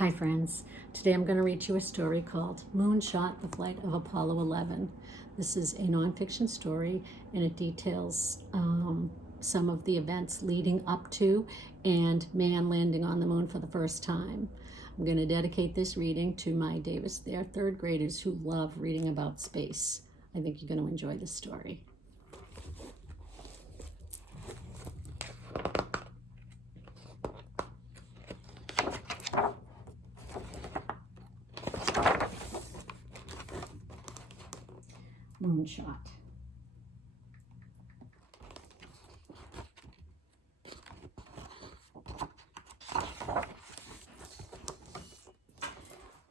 Hi friends, today I'm going to read you a story called Moonshot, the Flight of Apollo 11. This is a nonfiction story and it details some of the events leading up to and man landing on the moon for the first time. I'm going to dedicate this reading to my Davis, their third graders who love reading about space. I think you're going to enjoy this story. Moonshot.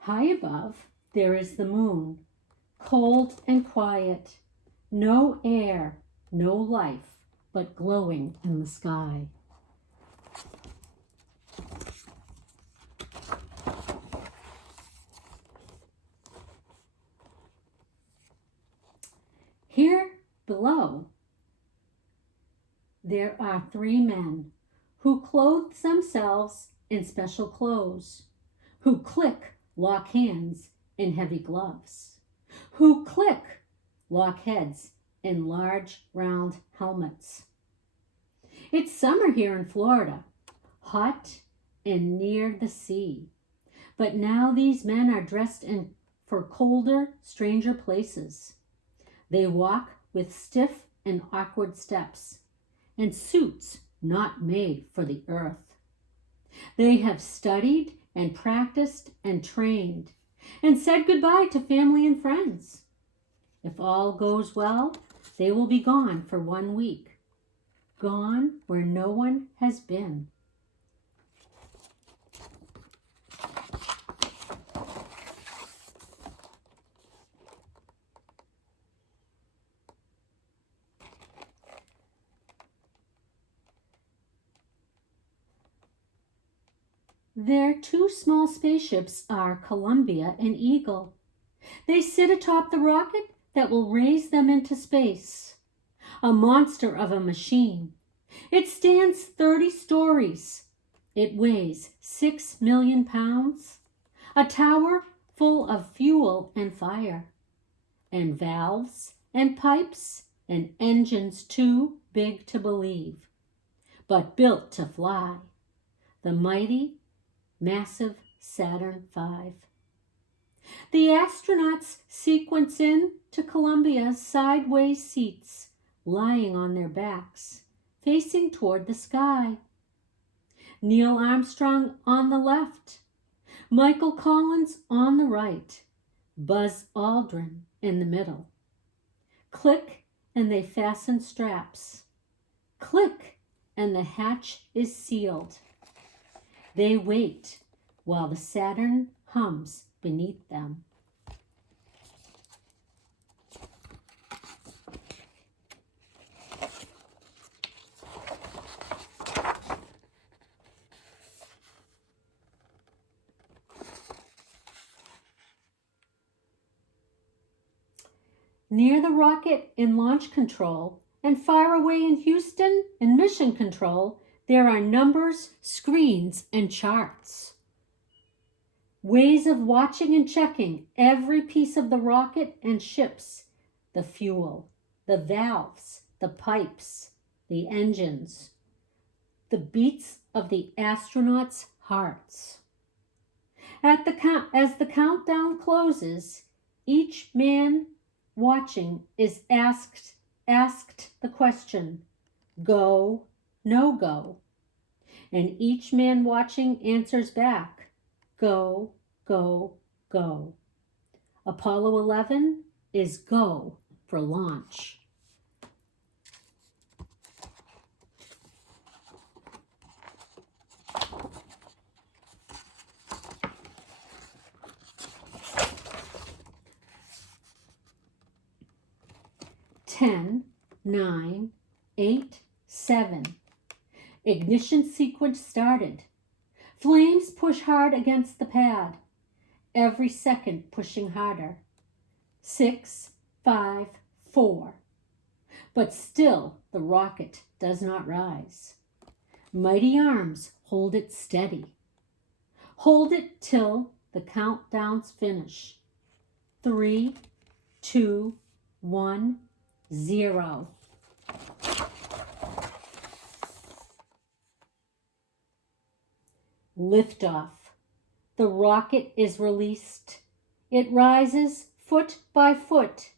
High above, there is the moon, cold and quiet, no air, no life, but glowing in the sky. Here below, there are three men who clothe themselves in special clothes, who click, lock hands in heavy gloves, who click, lock heads in large round helmets. It's summer here in Florida, hot and near the sea, but now these men are dressed for colder, stranger places. They walk with stiff and awkward steps, and suits not made for the earth. They have studied and practiced and trained, and said goodbye to family and friends. If all goes well, they will be gone for 1 week, gone where no one has been. Their two small spaceships are Columbia and Eagle. They sit atop the rocket that will raise them into space. A monster of a machine. It stands 30 stories. It weighs 6 million pounds. A tower full of fuel and fire. And valves and pipes and engines too big to believe, but built to fly. The mighty massive Saturn V. The astronauts sequence in to Columbia's sideways seats, lying on their backs, facing toward the sky. Neil Armstrong on the left, Michael Collins on the right, Buzz Aldrin in the middle. Click, and they fasten straps. Click, and the hatch is sealed. They wait while the Saturn hums beneath them. Near the rocket in launch control and far away in Houston in mission control, there are numbers, screens, and charts. Ways of watching and checking every piece of the rocket and ships, the fuel, the valves, the pipes, the engines, the beats of the astronauts' hearts. As the countdown closes, each man watching is asked the question, go, no go. And each man watching answers back, go, go, go. Apollo 11 is go for launch. Ten, 9, 8, 7. Ignition sequence started. Flames push hard against the pad, every second pushing harder. 6, 5, 4. But still the rocket does not rise. Mighty arms hold it steady. Hold it till the countdowns finish. 3, 2, 1, 0. Liftoff. The rocket is released. It rises foot by foot.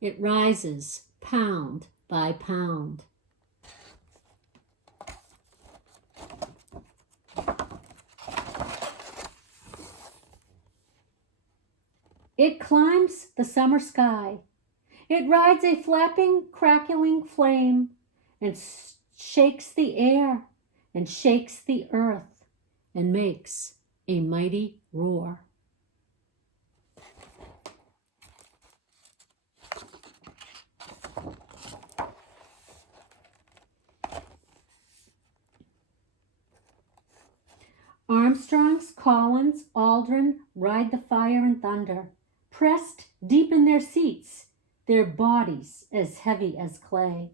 It rises pound by pound. It climbs the summer sky. It rides a flapping, crackling flame and shakes the air and shakes the earth and makes a mighty roar. Armstrongs, Collins, Aldrin ride the fire and thunder, pressed deep in their seats, their bodies as heavy as clay.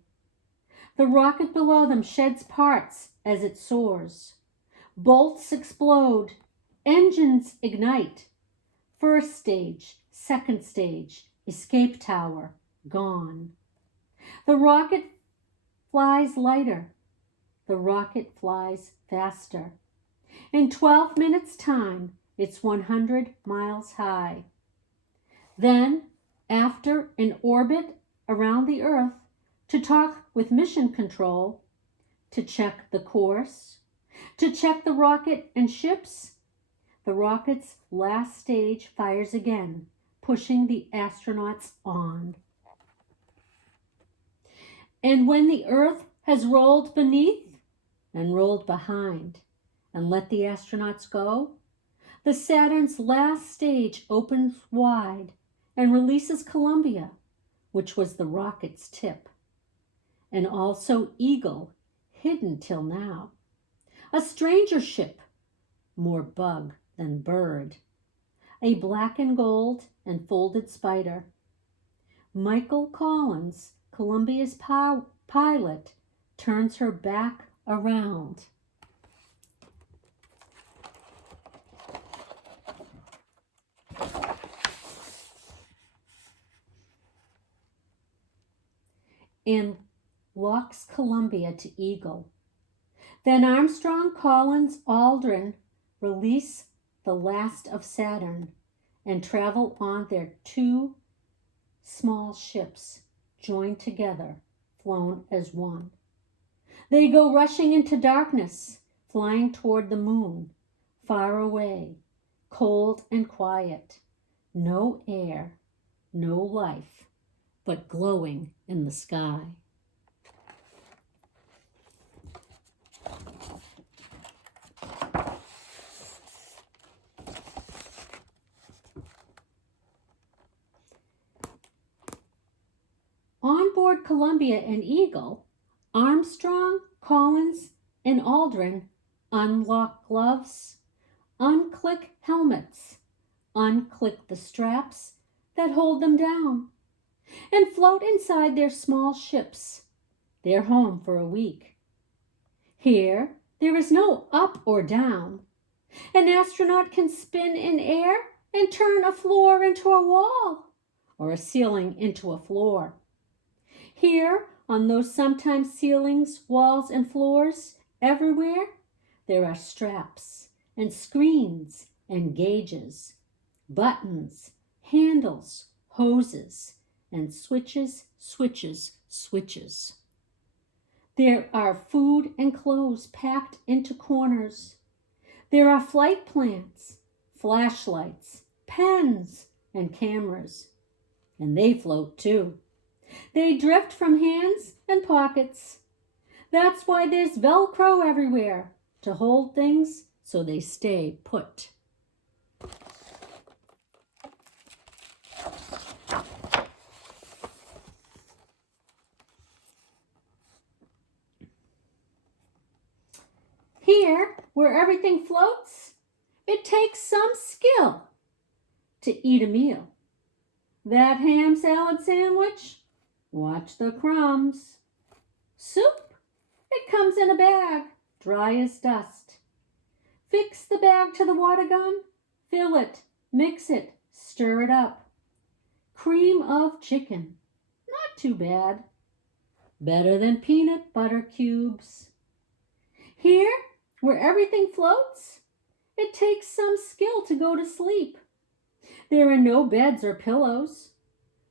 The rocket below them sheds parts as it soars. Bolts explode, engines ignite. First stage, second stage, escape tower, gone. The rocket flies lighter. The rocket flies faster. In 12 minutes' time, it's 100 miles high. Then, after an orbit around the Earth, to talk with mission control, to check the course, to check the rocket and ships, the rocket's last stage fires again, pushing the astronauts on. And when the Earth has rolled beneath and rolled behind and let the astronauts go, the Saturn's last stage opens wide and releases Columbia, which was the rocket's tip, and also Eagle, hidden till now, a stranger ship, more bug than bird, a black and gold and folded spider. Michael Collins, Columbia's pilot, turns her back around. And locks Columbia to Eagle. Then Armstrong, Collins, Aldrin release the last of Saturn and travel on their 2 small ships, joined together, flown as one. They go rushing into darkness, flying toward the moon, far away, cold and quiet, no air, no life, but glowing in the sky. On board Columbia and Eagle, Armstrong, Collins, and Aldrin unlock gloves, unclick helmets, unclick the straps that hold them down, and float inside their small ships, their home for a week. Here, there is no up or down. An astronaut can spin in air and turn a floor into a wall, or a ceiling into a floor. Here, on those sometimes ceilings, walls, and floors, everywhere, there are straps and screens and gauges, buttons, handles, hoses, and switches, switches, switches. There are food and clothes packed into corners. There are flight plans, flashlights, pens, and cameras. And they float too. They drift from hands and pockets. That's why there's Velcro everywhere, to hold things so they stay put. Here, where everything floats, it takes some skill to eat a meal. That ham salad sandwich? Watch the crumbs. Soup? It comes in a bag, dry as dust. Fix the bag to the water gun. Fill it, mix it, stir it up. Cream of chicken. Not too bad. Better than peanut butter cubes. Here, where everything floats, it takes some skill to go to sleep. There are no beds or pillows,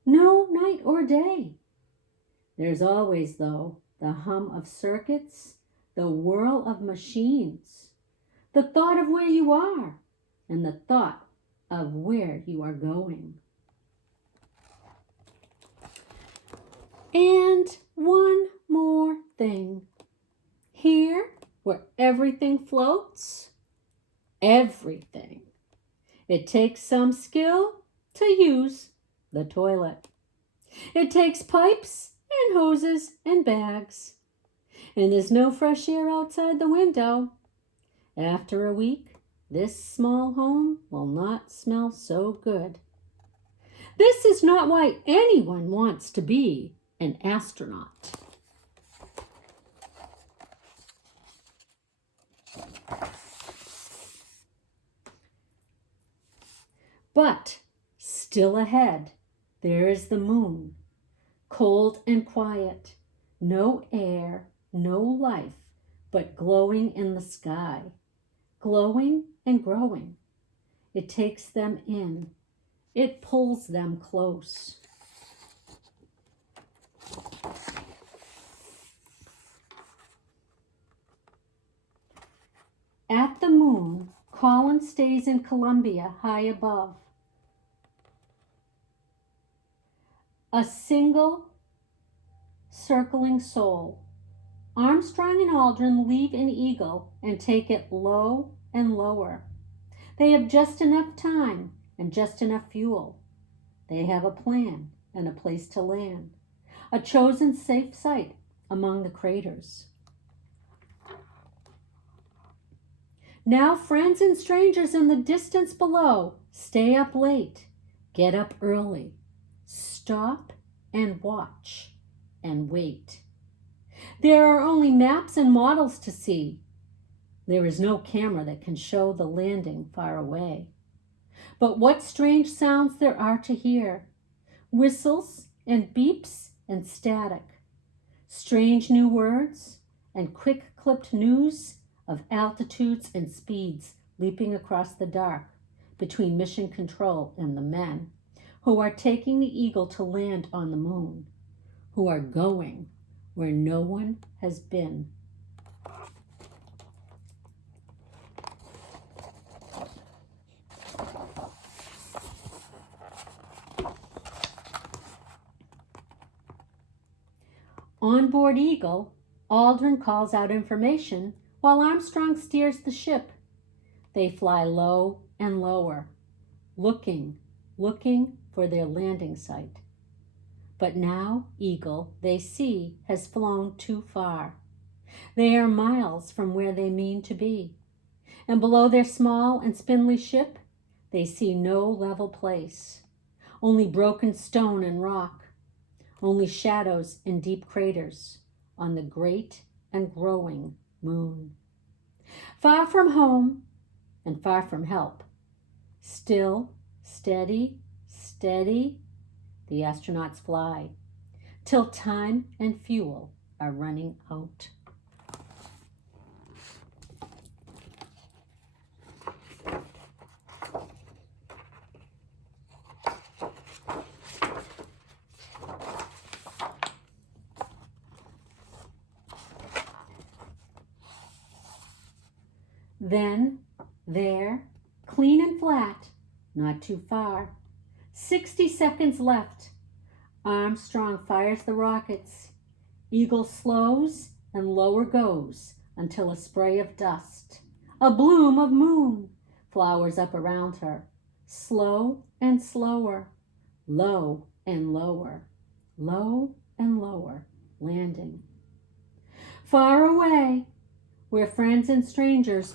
no night or day. There's always, though, the hum of circuits, the whirl of machines, the thought of where you are, and the thought of where you are going. And one more thing. Here, where everything floats, everything, it takes some skill to use the toilet. It takes pipes and hoses and bags. And there's no fresh air outside the window. After a week, this small home will not smell so good. This is not why anyone wants to be an astronaut. But still ahead, there is the moon, cold and quiet, no air, no life, but glowing in the sky, glowing and growing. It takes them in. It pulls them close. At the moon, Colin stays in Columbia high above. A single circling soul. Armstrong and Aldrin leave an Eagle and take it low and lower. They have just enough time and just enough fuel. They have a plan and a place to land, a chosen safe site among the craters. Now friends and strangers in the distance below stay up late, get up early, stop and watch and wait. There are only maps and models to see. There is no camera that can show the landing far away. But what strange sounds there are to hear. Whistles and beeps and static. Strange new words and quick-clipped news of altitudes and speeds leaping across the dark between Mission Control and the men who are taking the Eagle to land on the moon, who are going where no one has been. On board Eagle, Aldrin calls out information while Armstrong steers the ship. They fly low and lower, looking for their landing site. But now Eagle, they see, has flown too far. They are miles from where they mean to be. And below their small and spindly ship, they see no level place. Only broken stone and rock. Only shadows and deep craters on the great and growing moon. Far from home and far from help. Still, steady, steady, the astronauts fly till time and fuel are running out. Then, there, clean and flat, not too far, 60 seconds left. Armstrong fires the rockets. Eagle slows and lower goes until a spray of dust, a bloom of moon, flowers up around her. Slow and slower, low and lower, low and lower, landing. Far away, where friends and strangers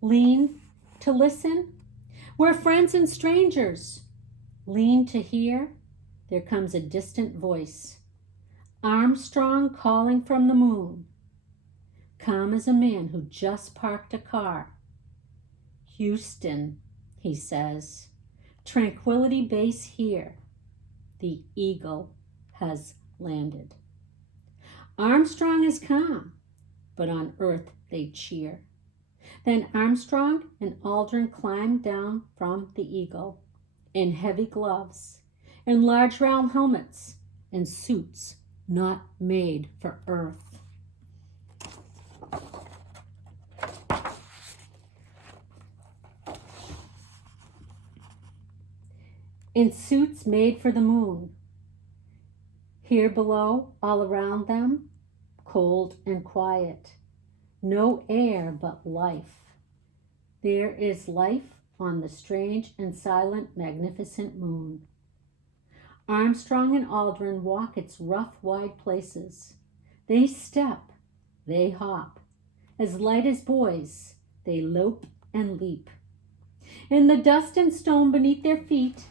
lean to listen, where friends and strangers lean to hear, there comes a distant voice. Armstrong calling from the moon. calm as a man who just parked a car. Houston, he says, tranquility base here. The Eagle has landed. Armstrong is calm, but on Earth they cheer. Then Armstrong and Aldrin climbed down from the Eagle in heavy gloves and large round helmets and suits not made for Earth. In suits made for the moon. Here below, all around them, cold and quiet. No air but life. There is life on the strange and silent, magnificent moon. Armstrong and Aldrin walk its rough, wide places. They step, they hop. As light as boys, they lope and leap. In the dust and stone beneath their feet,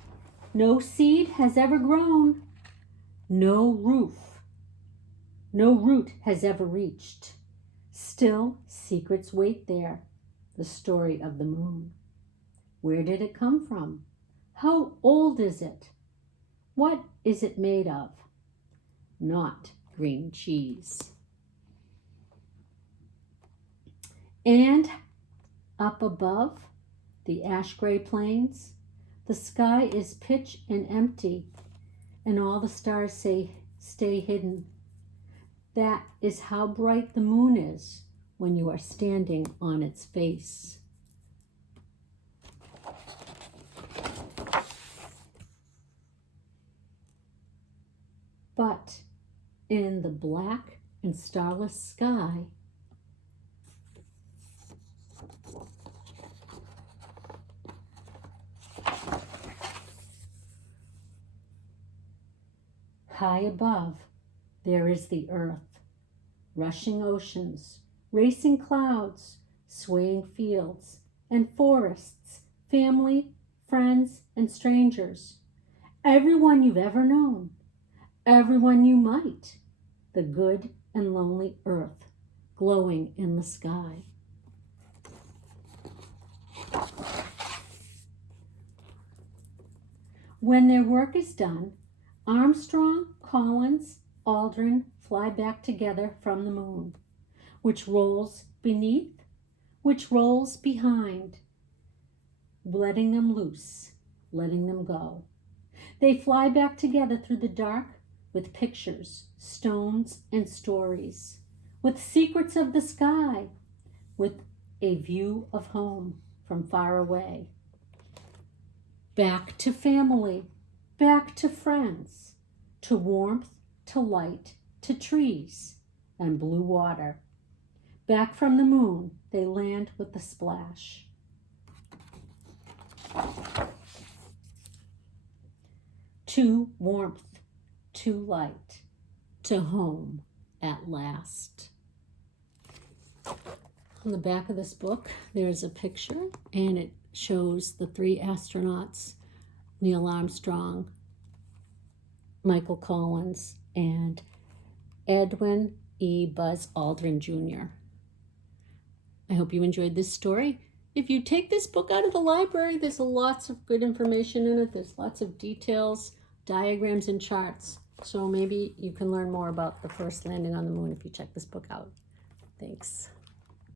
no seed has ever grown. No root has ever reached. Still, secrets wait there. The story of the moon. Where did it come from? How old is it? What is it made of? Not green cheese. And up above the ash gray plains, the sky is pitch and empty, and all the stars stay hidden. That is how bright the moon is when you are standing on its face. But in the black and starless sky, high above, there is the earth, rushing oceans, racing clouds, swaying fields and forests, family, friends, and strangers. Everyone you've ever known, everyone you might, the good and lonely earth glowing in the sky. When their work is done, Armstrong, Collins, Aldrin fly back together from the moon, which rolls beneath, which rolls behind, letting them loose, letting them go. They fly back together through the dark with pictures, stones, and stories, with secrets of the sky, with a view of home from far away. Back to family, back to friends, to warmth, to light, to trees and blue water. Back from the moon, they land with a splash. To warmth, to light, to home at last. On the back of this book, there's a picture, and it shows the three astronauts, Neil Armstrong, Michael Collins, and Edwin E. Buzz Aldrin Jr. I hope you enjoyed this story. If you take this book out of the library, there's lots of good information in it. There's lots of details, diagrams, and charts. So maybe you can learn more about the first landing on the moon if you check this book out. Thanks.